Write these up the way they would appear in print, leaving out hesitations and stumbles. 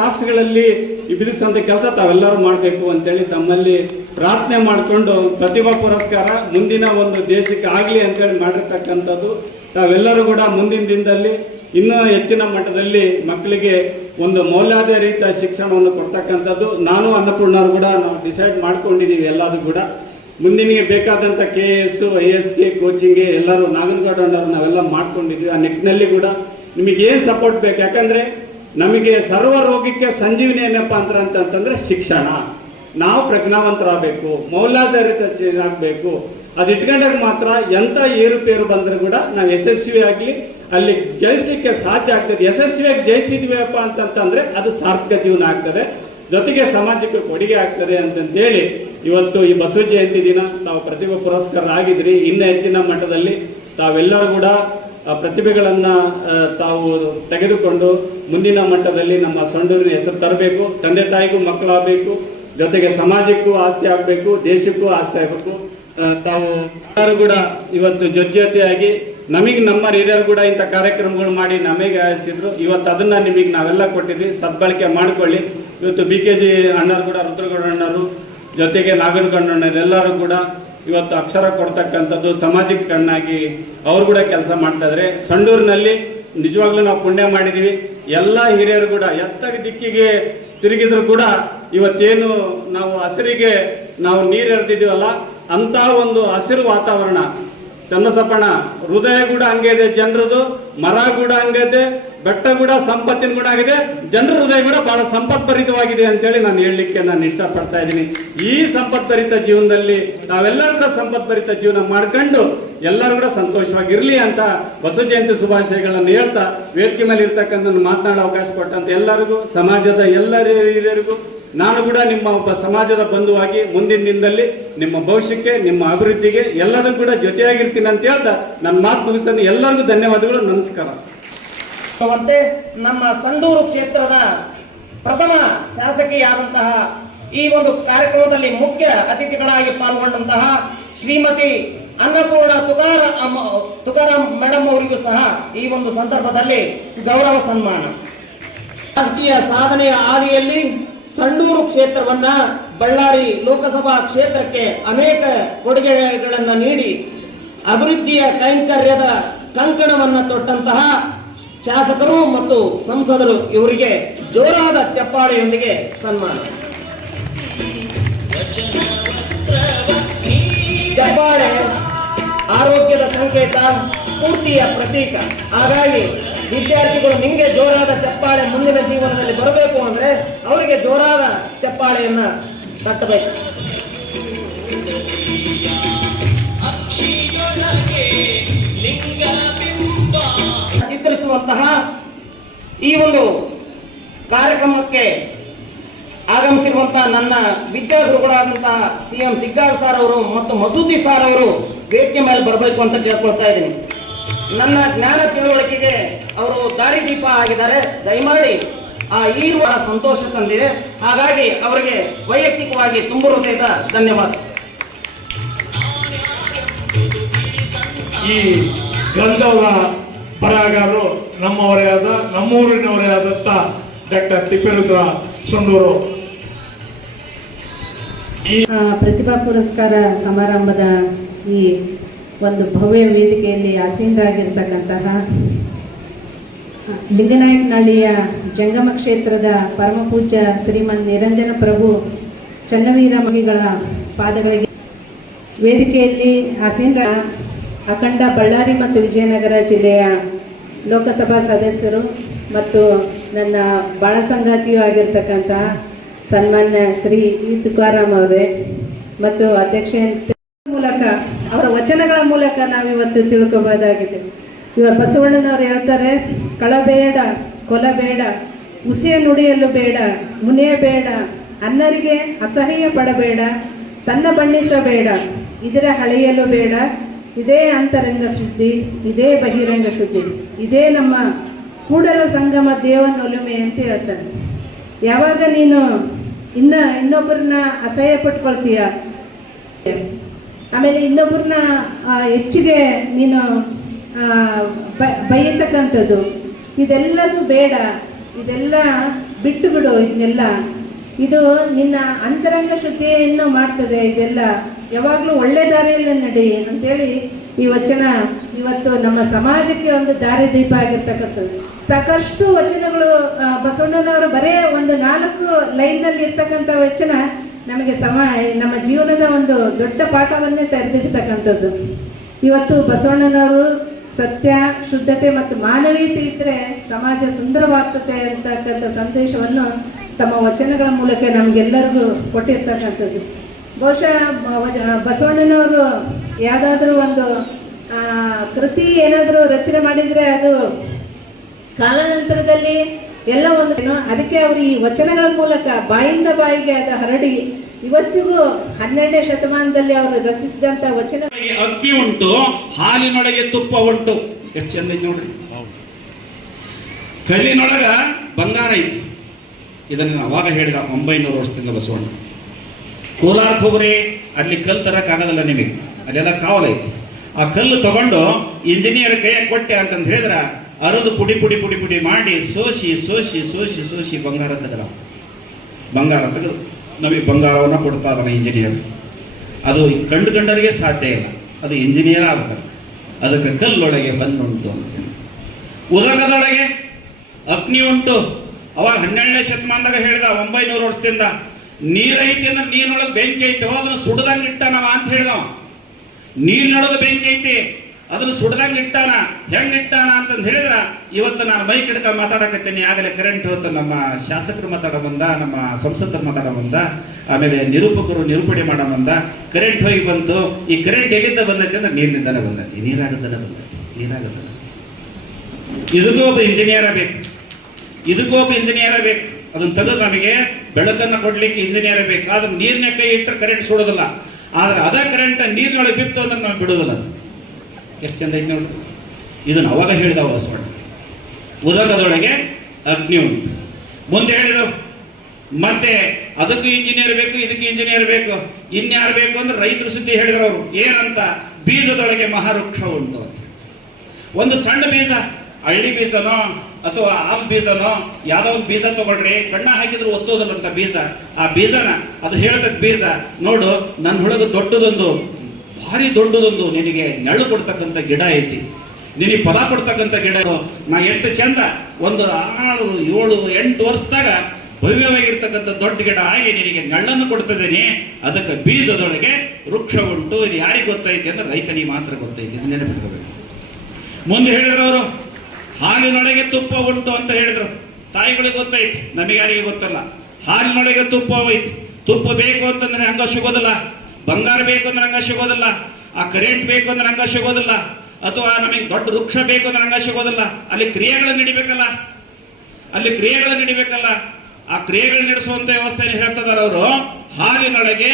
ರಾಷ್ಟ್ರಗಳಲ್ಲಿ ಬಿಡಿಸಂತ ಕೆಲಸ ತಾವೆಲ್ಲರೂ ಮಾಡಬೇಕು ಅಂತೇಳಿ ತಮ್ಮಲ್ಲಿ ಪ್ರಾರ್ಥನೆ ಮಾಡಿಕೊಂಡು ಪ್ರತಿಭಾ ಪುರಸ್ಕಾರ ಮುಂದಿನ ಒಂದು ದೇಶಕ್ಕೆ ಆಗಲಿ ಅಂತೇಳಿ ಮಾಡಿರ್ತಕ್ಕಂಥದ್ದು. ತಾವೆಲ್ಲರೂ ಕೂಡ ಮುಂದಿನ ದಿನದಲ್ಲಿ ಇನ್ನೂ ಹೆಚ್ಚಿನ ಮಟ್ಟದಲ್ಲಿ ಮಕ್ಕಳಿಗೆ ಒಂದು ಮೌಲ್ಯಾಧಾರಿತ ಶಿಕ್ಷಣವನ್ನು ಕೊಡ್ತಕ್ಕಂಥದ್ದು ನಾನು ಅನ್ನಪೂರ್ಣರು ಕೂಡ ನಾವು ಡಿಸೈಡ್ ಮಾಡ್ಕೊಂಡಿದ್ದೀವಿ. ಎಲ್ಲದೂ ಕೂಡ ಮುಂದಿನಿಗೆ ಬೇಕಾದಂಥ KS ISK ಕೋಚಿಂಗ್ಗೆ ಎಲ್ಲರೂ ನಾಗನಗೌಡರು ನಾವೆಲ್ಲ ಮಾಡ್ಕೊಂಡಿದ್ವಿ. ಆ ನಿಟ್ಟಿನಲ್ಲಿ ಕೂಡ ನಿಮಗೇನು ಸಪೋರ್ಟ್ ಬೇಕು, ಯಾಕಂದರೆ ನಮಗೆ ಸರ್ವ ರೋಗಕ್ಕೆ ಸಂಜೀವಿನಿ ಏನಪ್ಪ ಅಂತಂದ್ರೆ ಶಿಕ್ಷಣ. ನಾವು ಪ್ರಜ್ಞಾವಂತರಾಗಬೇಕು, ಮೌಲ್ಯಾಧಾರಿತ ಆಗಬೇಕು. ಅದು ಇಟ್ಕೊಂಡಾಗ ಮಾತ್ರ ಎಂಥ ಏರುಪೇರು ಬಂದರೂ ಕೂಡ ನಾವು ಯಶಸ್ವಿಯಾಗಿ ಅಲ್ಲಿ ಜಯಿಸಲಿಕ್ಕೆ ಸಾಧ್ಯ ಆಗ್ತದೆ. ಯಶಸ್ವಿಯಾಗಿ ಜಯಿಸಿದ್ವಿಯಪ್ಪ ಅಂತಂದ್ರೆ ಅದು ಸಾರ್ಥಕ ಜೀವನ ಆಗ್ತದೆ, ಜೊತೆಗೆ ಸಮಾಜಕ್ಕೆ ಕೊಡುಗೆ ಆಗ್ತದೆ ಅಂತಂತೇಳಿ ಇವತ್ತು ಈ ಬಸವ ಜಯಂತಿ ದಿನ ತಾವು ಪ್ರತಿಭಾ ಪುರಸ್ಕಾರ ಆಗಿದ್ರಿ. ಇನ್ನೂ ಹೆಚ್ಚಿನ ಮಟ್ಟದಲ್ಲಿ ತಾವೆಲ್ಲರೂ ಕೂಡ ಪ್ರತಿಭೆಗಳನ್ನು ತಾವು ತೆಗೆದುಕೊಂಡು ಮುಂದಿನ ಮಟ್ಟದಲ್ಲಿ ನಮ್ಮ ಸಂಡೂರಿನ ಹೆಸರು ತರಬೇಕು. ತಂದೆ ತಾಯಿಗೂ ಮಕ್ಕಳಾಗಬೇಕು, ಜೊತೆಗೆ ಸಮಾಜಕ್ಕೂ ಆಸ್ತಿ ಆಗಬೇಕು, ದೇಶಕ್ಕೂ ಆಸ್ತಿ ಆಗಬೇಕು. ತಾವು ಎಲ್ಲರೂ ಕೂಡ ಇವತ್ತು ಜೊತೆಯಾಗಿ ನಮಗೆ ನಮ್ಮ ಹಿರಿಯರು ಕೂಡ ಇಂಥ ಕಾರ್ಯಕ್ರಮಗಳು ಮಾಡಿ ನಮಗೆ ಆಯಿಸಿದ್ರು. ಇವತ್ತು ಅದನ್ನ ನಿಮಗೆ ನಾವೆಲ್ಲ ಕೊಟ್ಟಿದ್ವಿ, ಸದ್ಬಳಕೆ ಮಾಡಿಕೊಳ್ಳಿ. ಇವತ್ತು BKG ಅಣ್ಣರು ಕೂಡ, ರುದ್ರಗೌಡ ಅಣ್ಣರು, ಜೊತೆಗೆ ನಾಗನಗೌಡ ಅಣ್ಣರು ಎಲ್ಲರೂ ಕೂಡ ಇವತ್ತು ಅಕ್ಷರ ಕೊಡ್ತಕ್ಕಂಥದ್ದು ಸಾಮಾಜಿಕ ಕಣ್ಣಾಗಿ ಅವರು ಕೂಡ ಕೆಲಸ ಮಾಡ್ತಾ ಇದ್ದಾರೆ. ಸಂಡೂರಿನಲ್ಲಿ ನಿಜವಾಗ್ಲೂ ನಾವು ಪುಣ್ಯ ಮಾಡಿದೀವಿ. ಎಲ್ಲ ಹಿರಿಯರು ಕೂಡ ಎತ್ತಗ ದಿಕ್ಕಿಗೆ ತಿರುಗಿದ್ರು ಕೂಡ ಇವತ್ತೇನು ನಾವು ಹಸಿರಿಗೆ ನಾವು ನೀರು ಎರೆದಿದ್ದೀವಲ್ಲ ಅಂತ ಒಂದು ಹಸಿರು ವಾತಾವರಣ ಚನ್ನಸಪ್ಪಣ್ಣ ಹೃದಯ ಕೂಡ ಹಂಗೆ ಇದೆ ಜನರದು, ಮರ ಕೂಡ ಹಂಗೆ ಇದೆ, ಬೆಟ್ಟ ಕೂಡ ಸಂಪತ್ತಿನ ಕೂಡ ಆಗಿದೆ, ಜನರ ಹೃದಯ ಕೂಡ ಬಹಳ ಸಂಪತ್ಭರಿತವಾಗಿದೆ ಅಂತೇಳಿ ನಾನು ಹೇಳಲಿಕ್ಕೆ ನಾನು ಇಷ್ಟಪಡ್ತಾ ಇದ್ದೀನಿ. ಈ ಸಂಪತ್ಭರಿತ ಜೀವನದಲ್ಲಿ ನಾವೆಲ್ಲರೂ ಕೂಡ ಸಂಪತ್ಭರಿತ ಜೀವನ ಮಾಡ್ಕೊಂಡು ಎಲ್ಲರೂ ಕೂಡ ಸಂತೋಷವಾಗಿರ್ಲಿ ಅಂತ ಬಸವ ಜಯಂತಿ ಶುಭಾಶಯಗಳನ್ನು ಹೇಳ್ತಾ ವೇದಿಕೆ ಮೇಲೆ ಇರ್ತಕ್ಕಂಥ ಮಾತನಾಡೋ ಅವಕಾಶ ಕೊಟ್ಟಂತ ಎಲ್ಲರಿಗೂ, ಸಮಾಜದ ಎಲ್ಲರಿಗೂ ನಾನು ಕೂಡ ನಿಮ್ಮ ಒಬ್ಬ ಸಮಾಜದ ಬಂಧುವಾಗಿ ಮುಂದಿನ ದಿನದಲ್ಲಿ ನಿಮ್ಮ ಭವಿಷ್ಯಕ್ಕೆ, ನಿಮ್ಮ ಅಭಿವೃದ್ಧಿಗೆ ಎಲ್ಲದೂ ಕೂಡ ಜೊತೆಯಾಗಿರ್ತೀನಿ ಅಂತ ಹೇಳ್ತಾ ನನ್ನ ಮಾತು ಮುಗಿಸ್ತಾನೆ. ಎಲ್ಲರಿಗೂ ಧನ್ಯವಾದಗಳು, ನಮಸ್ಕಾರ. ಮತ್ತೆ ನಮ್ಮ ಸಂಡೂರು ಕ್ಷೇತ್ರದ ಪ್ರಥಮ ಶಾಸಕಿಯಾದಂತಹ ಈ ಒಂದು ಕಾರ್ಯಕ್ರಮದಲ್ಲಿ ಮುಖ್ಯ ಅತಿಥಿಗಳಾಗಿ ಪಾಲ್ಗೊಂಡಂತಹ ಶ್ರೀಮತಿ ಅನ್ನಪೂರ್ಣ ತುಕಾರಾಮ್ ಮೇಡಮ್ ಅವರಿಗೂ ಸಹ ಈ ಒಂದು ಸಂದರ್ಭದಲ್ಲಿ ಗೌರವ ಸನ್ಮಾನ. ರಾಜಕೀಯ ಸಾಧನೆಯ ಹಾದಿಯಲ್ಲಿ ಸಂಡೂರು ಕ್ಷೇತ್ರವನ್ನ ಬಳ್ಳಾರಿ ಲೋಕಸಭಾ ಕ್ಷೇತ್ರಕ್ಕೆ ಅನೇಕ ಕೊಡುಗೆಗಳನ್ನು ನೀಡಿ ಅಭಿವೃದ್ಧಿಯ ಕೈಂಕರ್ಯದ ಕಂಕಣವನ್ನ ತೊಟ್ಟಂತಹ ಶಾಸಕರು ಮತ್ತು ಸಂಸದರು ಇವರಿಗೆ ಜೋರಾದ ಚಪ್ಪಾಳೆಯೊಂದಿಗೆ ಸನ್ಮಾನ. ಚಪ್ಪಾಳೆ ಆರೋಗ್ಯದ ಸಂಕೇತ, ಸ್ಫೂರ್ತಿಯ ಪ್ರತೀಕ. ಹಾಗಾಗಿ ವಿದ್ಯಾರ್ಥಿಗಳು ನಿಮಗೆ ಜೋರಾದ ಚಪ್ಪಾಳೆ ಮುಂದಿನ ಜೀವನದಲ್ಲಿ ಬರಬೇಕು ಅಂದ್ರೆ ಅವರಿಗೆ ಜೋರಾದ ಚಪ್ಪಾಳೆಯನ್ನ ತಟ್ಟಬೇಕು. ಚಿತ್ರಿಸುವಂತಹ ಈ ಒಂದು ಕಾರ್ಯಕ್ರಮಕ್ಕೆ ಆಗಮಿಸಿರುವಂತಹ ನನ್ನ ವಿದ್ಯಾಗುರುಗಳಾದಂತಹ CM ಸಿಗ್ಗಾರ್ ಸರ್ ಅವರು ಮತ್ತು ಮಸೂದಿ ಸರ್ ಅವರು ವೇದಿಕೆ ಮೇಲೆ ಬರಬೇಕು ಅಂತ ಕೇಳ್ಕೊಳ್ತಾ ಇದ್ದೀನಿ. ನನ್ನ ಜ್ಞಾನ ತಿಳುವಳಿಕೆಗೆ ಅವರು ದಾರಿದೀಪ ಆಗಿದ್ದಾರೆ. ದಯಮಾಡಿ ಈ ಸಂತೋಷ ತಂದಿದೆ. ಹಾಗಾಗಿ ಅವರಿಗೆ ವೈಯಕ್ತಿಕವಾಗಿ ತುಂಬ ಹೃದಯದ ಧನ್ಯವಾದ. ಈ ಗ್ರಂಥದ ಬರಹಗಾರರು ನಮ್ಮವರೇ ಆದ, ನಮ್ಮೂರಿನವರೇ ಆದಂತ ಡಾಕ್ಟರ್ ತಿಪ್ಪೇರುದ್ರ ಸಂಡೂರು. ಪ್ರತಿಭಾ ಪುರಸ್ಕಾರ ಸಮಾರಂಭದ ಈ ಒಂದು ಭವ್ಯ ವೇದಿಕೆಯಲ್ಲಿ ಆಸೀನರಾಗಿರ್ತಕ್ಕಂತಹ ಲಿಂಗನಾಯಕನಹಳ್ಳಿಯ ಜಂಗಮ ಕ್ಷೇತ್ರದ ಪರಮಪೂಜ್ಯ ಶ್ರೀಮನ್ ನಿರಂಜನ ಪ್ರಭು ಚನ್ನವೀರ ಮಗಿಗಳ ಪಾದಗಳಿಗೆ ವೇದಿಕೆಯಲ್ಲಿ ಆಸೀನರ ಅಖಂಡ ಬಳ್ಳಾರಿ ಮತ್ತು ವಿಜಯನಗರ ಜಿಲ್ಲೆಯ ಲೋಕಸಭಾ ಸದಸ್ಯರು ಮತ್ತು ನನ್ನ ಬಾಳ ಸಂಗಾತಿಯೂ ಆಗಿರ್ತಕ್ಕಂತಹ ಸನ್ಮಾನ್ಯ ಶ್ರೀ ತುಕಾರಾಮ್ ಅವರೇ ಮತ್ತು ಅಧ್ಯಕ್ಷ ಮೂಲಕ ಅವರ ವಚನಗಳ ಮೂಲಕ ನಾವಿವತ್ತು ತಿಳ್ಕೋಬೋದಾಗಿದೆ. ಇವಾಗ ಬಸವಣ್ಣನವರು ಹೇಳ್ತಾರೆ, ಕಳಬೇಡ, ಕೊಲಬೇಡ, ಉಸಿಯ ನುಡಿಯಲು ಬೇಡ, ಮುನಿಯಬೇಡ, ಅನ್ನರಿಗೆ ಅಸಹ್ಯ ಪಡಬೇಡ, ತನ್ನ ಬಣ್ಣಿಸಬೇಡ, ಇದರ ಹಳೆಯಲು ಬೇಡ, ಇದೇ ಅಂತರಂಗ ಶುದ್ಧಿ, ಇದೇ ಬಹಿರಂಗ ಶುದ್ಧಿ, ಇದೇ ನಮ್ಮ ಕೂಡಲ ಸಂಗಮ ದೇವನೊಲುಮೆ ಅಂತ ಹೇಳ್ತಾರೆ. ಯಾವಾಗ ನೀನು ಇನ್ನೊಬ್ಬರನ್ನ ಅಸಹ್ಯ ಪಟ್ಕೊಳ್ತೀಯ, ಆಮೇಲೆ ಇನ್ನೊಬ್ಬರನ್ನ ಹೆಚ್ಚಿಗೆ ನೀನು ಬೈಯತಕ್ಕಂಥದ್ದು, ಇದೆಲ್ಲದೂ ಬೇಡ. ಇದೆಲ್ಲ ಬಿಟ್ಟು ಬಿಡು ಇದನ್ನೆಲ್ಲ, ಇದು ನಿನ್ನ ಅಂತರಂಗ ಶುದ್ಧಿಯನ್ನು ಮಾಡ್ತದೆ, ಇದೆಲ್ಲ ಯಾವಾಗಲೂ ಒಳ್ಳೆ ದಾರಿಯಲ್ಲಿ ನಡಿ ಅಂತೇಳಿ ಈ ವಚನ ಇವತ್ತು ನಮ್ಮ ಸಮಾಜಕ್ಕೆ ಒಂದು ದಾರಿದೀಪ ಆಗಿರ್ತಕ್ಕಂಥದ್ದು. ಸಾಕಷ್ಟು ವಚನಗಳು ಬಸವಣ್ಣನವರು ಬರೇ ಒಂದು 4 ಲೈನ್ನಲ್ಲಿ ಇರ್ತಕ್ಕಂಥ ವಚನ ನಮಗೆ ನಮ್ಮ ಜೀವನದ ಒಂದು ದೊಡ್ಡ ಪಾಠವನ್ನೇ ತೆರೆದಿಡ್ತಕ್ಕಂಥದ್ದು. ಇವತ್ತು ಬಸವಣ್ಣನವರು ಸತ್ಯ, ಶುದ್ಧತೆ ಮತ್ತು ಮಾನವೀಯತೆ ಇದ್ದರೆ ಸಮಾಜ ಸುಂದರವಾಗ್ತದೆ ಅಂತಕ್ಕಂಥ ಸಂದೇಶವನ್ನು ತಮ್ಮ ವಚನಗಳ ಮೂಲಕ ನಮಗೆಲ್ಲರಿಗೂ ಕೊಟ್ಟಿರ್ತಕ್ಕಂಥದ್ದು. ಬಹುಶಃ ಬಸವಣ್ಣನವರು ಯಾವುದಾದ್ರೂ ಒಂದು ಕೃತಿ ಏನಾದರೂ ರಚನೆ ಮಾಡಿದರೆ ಅದು ಕಾಲಾನಂತರದಲ್ಲಿ ಎಲ್ಲ ಒಂದು ಅದಕ್ಕೆ ಅವರು ಈ ವಚನಗಳ ಮೂಲಕ ಬಾಯಿಂದ ಬಾಯಿಗೆ ಅದು ಹರಡಿ ಇವತ್ತಿಗೂ 12ನೇ ಶತಮಾನದಲ್ಲಿ ಅವರು ರಚಿಸಿದಂಥ ವಚನ. ಅಗ್ನಿ ಉಂಟು, ಹಾಲಿನೊಳಗೆ ತುಪ್ಪ ಉಂಟು. ಎಷ್ಟು ಚಂದ ಐತಿ ನೋಡ್ರಿ. ಕಲ್ಲಿನೊಳಗ ಬಂಗಾರ ಐತಿ. ಇದನ್ನು ಅವಾಗ ಹೇಳಿದ 900 ವರ್ಷದಿಂದ ಬಸವಣ್ಣ. ಕೋಲಾರ ಹೋಗ್ರಿ, ಅಲ್ಲಿ ಕಲ್ಲು ತರಕ್ಕಾಗೋದಿಲ್ಲ ನಿಮಗೆ, ಅಲ್ಲೆಲ್ಲ ಕಾವಲೈತಿ. ಆ ಕಲ್ಲು ತಗೊಂಡು ಇಂಜಿನಿಯರ್ ಕೈಯಾಗ ಕೊಟ್ಟೆ ಅಂತಂದು ಹೇಳಿದ್ರ ಅರದು ಪುಡಿ ಪುಡಿ ಪುಡಿ ಪುಡಿ ಮಾಡಿ ಸೋಸಿ ಸೋಸಿ ಸೋಸಿ ಸೋಸಿ ಬಂಗಾರ ತೆಗೆದು ನಮಗೆ ಬಂಗಾರವನ್ನು ಕೊಡ್ತಾ ಇದ್ದಾನೆ ಇಂಜಿನಿಯರ್. ಅದು ಕಂಡರಿಗೆ ಸಾಧ್ಯ ಇಲ್ಲ, ಅದು ಇಂಜಿನಿಯರ್ ಆಗ್ಬೇಕು. ಅದಕ್ಕೆ ಕಲ್ಲೊಳಗೆ ಹಣ್ಣುಂಟು ಅಂತ ಹೇಳಿ. ಉದಕದೊಳಗೆ ಅಗ್ನಿ ಉಂಟು. ಅವಾಗ 12ನೇ ಶತಮಾನದಾಗ ಹೇಳಿದ 900 ವರ್ಷದಿಂದ. ನೀರೈತಿ ಅಂದ್ರೆ ನೀರಿನೊಳಗೆ ಬೆಂಕಿ ಐತಿ, ಅದನ್ನು ಸುಡ್ದಂಗೆ ಇಟ್ಟಾನವ ಅಂತ ಹೇಳಿದವ. ನೀರಿನೊಳಗೆ ಬೆಂಕಿ ಐತಿ, ಅದನ್ನು ಸುಡ್ದಂಗೆ ಇಟ್ಟಾನ. ಹೆಂಗ್ ಇಟ್ಟಾನ ಅಂತಂದು ಹೇಳಿದ್ರ ಇವತ್ತು ನಾನು ಮೈಕ್ ಹಿಡ್ಕೊಂಡು ಮಾತಾಡಕತ್ತೀನಿ. ಆಗಲೇ ಕರೆಂಟ್ ಹೋಯ್ತು, ನಮ್ಮ ಶಾಸಕರು ಮಾತಾಡ ಬಂದ, ನಮ್ಮ ಸಂಸದರು ಮಾತಾಡ ಬಂದ, ಆಮೇಲೆ ನಿರೂಪಕರು ನಿರೂಪಣೆ ಮಾಡ ಬಂದ. ಕರೆಂಟ್ ಹೋಗಿ ಬಂತು. ಈ ಕರೆಂಟ್ ಎಲ್ಲಿಂದ ಬಂದೈತಿ ಅಂದ್ರೆ ನೀರಿನಿಂದನೇ ಬಂದೈತಿ, ನೀರಾಗದನ ಬಂದೈತಿ, ನೀರಾಗದನ. ಇದಕ್ಕೂ ಒಬ್ಬ ಇಂಜಿನಿಯರ್ ಬೇಕು, ಇದಕ್ಕೂ ಒಬ್ಬ ಇಂಜಿನಿಯರ್ ಬೇಕು. ಅದನ್ನ ತೆಗೆದು ನಮಗೆ ಬೆಳಕನ್ನು ಕೊಡ್ಲಿಕ್ಕೆ ಇಂಜಿನಿಯರ್ ಬೇಕು. ಆದ್ರೆ ನೀರಿನ ಕೈ ಇಟ್ಟರೆ ಕರೆಂಟ್ ಸುಡೋದಿಲ್ಲ. ಆದ್ರೆ ಅದೇ ಕರೆಂಟ್ ನೀರಿನೊಳಗೆ ಬಿತ್ತು ಅಂದ್ರೆ ನಾವು ಬಿಡೋದಿಲ್ಲ. ಎಷ್ಟು ಚಂದ ಐತಿ ನೋಡ್ರಿ. ಇದನ್ನು ಅವಾಗ ಹೇಳಿದ ಬಸವಣ್ಣ. ಉದಕದೊಳಗೆ ಅಗ್ನಿ ಉಂಟು. ಮುಂದೆ ಹೇಳಿದ್ರು ಮತ್ತೆ ಅದಕ್ಕೂ ಇಂಜಿನಿಯರ್ ಬೇಕು, ಇದಕ್ಕೆ ಇಂಜಿನಿಯರ್ ಬೇಕು. ಇನ್ಯಾರು ಬೇಕು ಅಂದ್ರೆ ರೈತರು ಸುದ್ದಿ ಹೇಳಿದ್ರು ಅವರು. ಏನಂತ? ಬೀಜದೊಳಗೆ ಮಹಾವೃಕ್ಷ ಉಂಟು. ಒಂದು ಸಣ್ಣ ಬೀಜ, ಹಳ್ಳಿ ಬೀಜನೋ ಅಥವಾ ಆಲ್ ಬೀಜನೋ ಯಾವ್ದೋ ಒಂದು ಬೀಜ ತಗೊಳ್ರಿ, ಬಣ್ಣ ಹಾಕಿದ್ರು ಒತ್ತೋದಲ್ಲಂತ ಬೀಜ. ಆ ಬೀಜನ ಅದು ಹೇಳ್ದ ಬೀಜ ನೋಡು, ನನ್ನ ಒಳಗೆ ದೊಡ್ಡದೊಂದು ಭಾರಿ ದೊಡ್ಡದೊಂದು ನಿನಗೆ ನೆರಳು ಕೊಡ್ತಕ್ಕಂಥ ಗಿಡ ಐತಿ, ನಿನಗೆ ಫಲ ಕೊಡ್ತಕ್ಕಂಥ ಗಿಡ. ನಾ ಎಷ್ಟು ಚಂದ ಒಂದು 6, 7, 8 ವರ್ಷದಾಗ ಭವ್ಯವಾಗಿರ್ತಕ್ಕಂಥ ದೊಡ್ಡ ಗಿಡ ಆಗಿ ನಿನಗೆ ನೆರಳನ್ನು ಕೊಡ್ತಿದ್ದೀನಿ. ಅದಕ್ಕೆ ಬೀಜದೊಳಗೆ ವೃಕ್ಷ ಉಂಟು. ಇದು ಯಾರಿಗೆ ಗೊತ್ತೈತಿ ಅಂದ್ರೆ ರೈತನಿಗೆ ಮಾತ್ರ ಗೊತ್ತೈತಿ. ನೆನಪಿಟ್ಕೋಬೇಕು. ಮುಂದೆ ಹೇಳಿದ್ರು ಅವರು ಹಾಲಿನೊಳಗೆ ತುಪ್ಪ ಉಂಟು ಅಂತ ಹೇಳಿದ್ರು. ತಾಯಿಗಳಿಗೆ ಗೊತ್ತೈತಿ, ನಮಗೆ ಯಾರಿಗೆ ಗೊತ್ತಲ್ಲ. ಹಾಲಿನೊಳಗೆ ತುಪ್ಪ ಐತಿ. ತುಪ್ಪ ಬೇಕು ಅಂತಂದ್ರೆ ಹಂಗ ಸಿಗೋದಿಲ್ಲ. ಬಂಗಾರ ಬೇಕು ಅಂದ್ರೆ ಹಂಗ ಸಿಗೋದಿಲ್ಲ. ಆ ಕರೆಂಟ್ ಬೇಕು ಅಂದ್ರೆ ಹಂಗ ಸಿಗೋದಿಲ್ಲ. ಅಥವಾ ನಮಗೆ ದೊಡ್ಡ ವೃಕ್ಷ ಬೇಕು ಅಂದ್ರೆ ಹಂಗ ಸಿಗೋದಿಲ್ಲ. ಅಲ್ಲಿ ಕ್ರಿಯೆಗಳು ನಡಿಬೇಕಲ್ಲ, ಅಲ್ಲಿ ಕ್ರಿಯೆಗಳು ನಡಿಬೇಕಲ್ಲ. ಆ ಕ್ರಿಯೆಗಳು ನಡೆಸುವಂತ ವ್ಯವಸ್ಥೆಯನ್ನು ಹೇಳ್ತಿದಾರ ಅವರು. ಹಾಲಿನೊಳಗೆ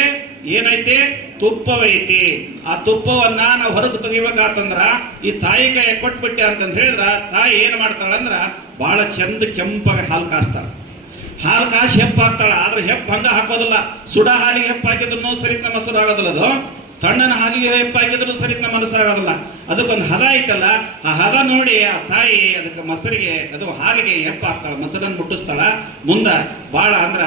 ಏನೈತಿ? ತುಪ್ಪವೈತಿ. ಆ ತುಪ್ಪವನ್ನ ನಾವು ಹೊರಗೆ ತೆಗಿಬೇಕಾತಂದ್ರ ಈ ತಾಯಿ ಕೈ ಕೊಟ್ಬಿಟ್ಟೆ ಅಂತಂದು ಹೇಳಿದ್ರ ತಾಯಿ ಏನ್ ಮಾಡ್ತಾಳಂದ್ರ ಬಹಳ ಚಂದ ಕೆಂಪಾಗಿ ಹಾಲು ಕಾಸ್ತಾಳ. ಹಾಲು ಕಾಸಿ ಹೆಪ್ಪ ಹಾಕ್ತಾಳ. ಆದ್ರೆ ಹೆಪ್ಪ ಹಂಗ ಹಾಕೋದಿಲ್ಲ. ಸುಡ ಹಾಲಿಗೆ ಹೆಪ್ಪ ಹಾಕಿದ್ರು ಸರಿತ ಮೊಸರು ಆಗೋದಿಲ್ಲ. ಅದು ತಣ್ಣನ ಹಾಲಿಗೆ ಹೆಪ್ಪ ಹಾಕಿದ್ರು ಸರಿತ ಮನಸ್ಸಾಗೋದಿಲ್ಲ. ಅದಕ್ಕೊಂದು ಹದ ಐತಲ್ಲ, ಆ ಹದ ನೋಡಿ ಆ ತಾಯಿ ಅದಕ್ಕೆ ಮೊಸರಿಗೆ ಅದು ಹಾಲಿಗೆ ಹೆಪ್ಪ ಹಾಕ್ತಾಳ, ಮೊಸರನ್ನು ಮುಟ್ಟಿಸ್ತಾಳ. ಮುಂದ ಬಹಳ ಅಂದ್ರ